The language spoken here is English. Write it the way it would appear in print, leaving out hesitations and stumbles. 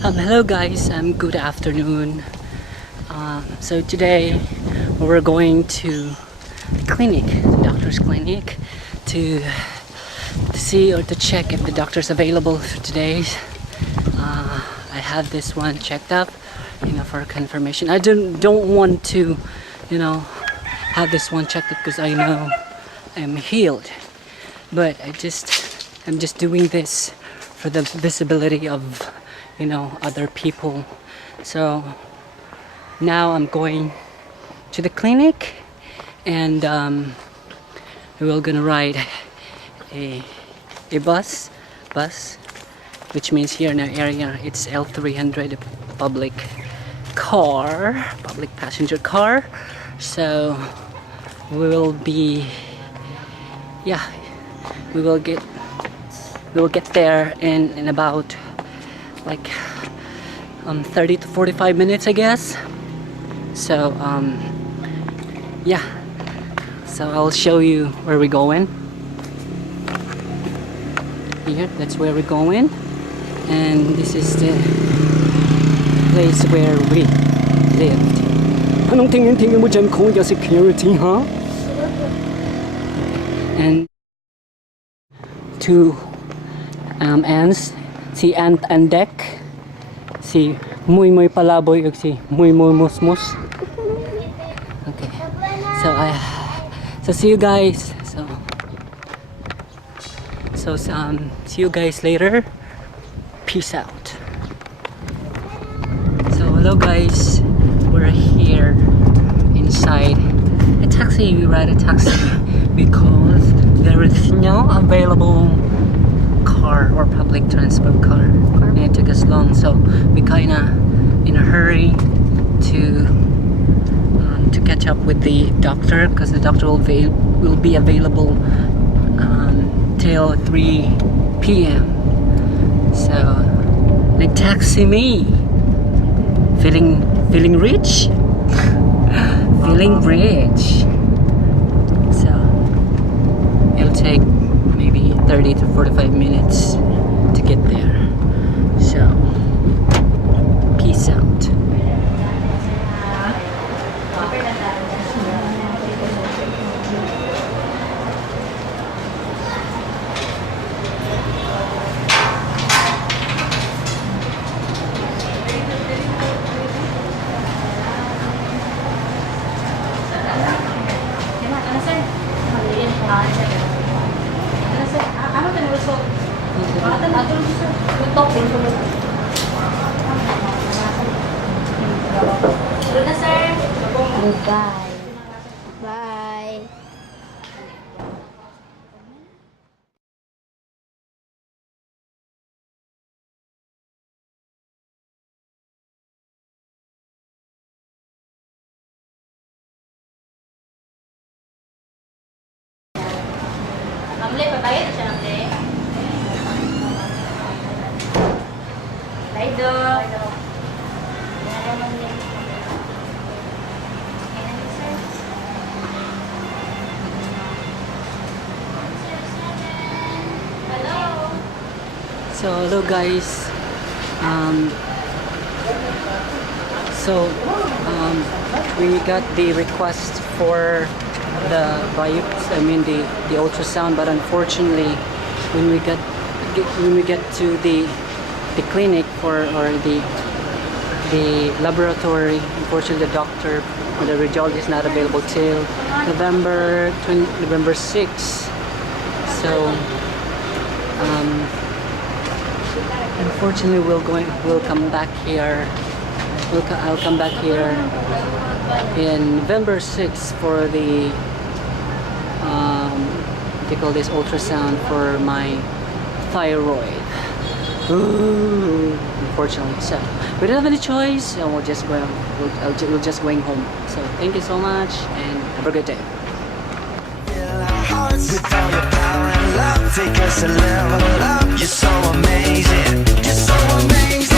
Hello guys, good afternoon. So today we're going to clinic, the doctor's clinic, to see or to check if the doctor's available for today. I had this one checked up, for confirmation. I don't want to, have this one checked up because I know I'm healed, but I'm just doing this for the visibility of other people. So now I'm going to the clinic, and we're gonna ride a bus, which means here in our area it's L300, public passenger car. So we will get there in about 30 to 45 minutes, I guess. So so I'll show you where we're going. Here, that's where we're going, and this is the place where we lived. Anong tingin mo dyan, Kuya Security, huh? And two ants, si Ant and Deck, si Muy Palaboy, ug si Muy Musmus. Okay, so see you guys. So see you guys later. Peace out. So hello guys, we're here inside a taxi. We ride a taxi because there is no available car or public transport car, and it took us long, so we kinda in a hurry to catch up with the doctor, because the doctor will be available till 3 p.m. So nag-taxi me, feeling rich. Feeling rich. So it'll take maybe 30 to 45 minutes to get there. So peace out. Bye. Bye. Namle, babayad na siya, Namle. Laido. So hello guys. We got the request for the the ultrasound, but unfortunately when we get to the clinic or the laboratory, unfortunately the doctor or the radiologist is not available till November 6th. So unfortunately we'll come back here. I'll come back here in November 6th for the they call this ultrasound for my thyroid. Ooh, unfortunately, so we don't have any choice, and we'll just going home. So thank you so much, and have a good day. With all your power and love, take us a level up. You're so amazing. You're so amazing.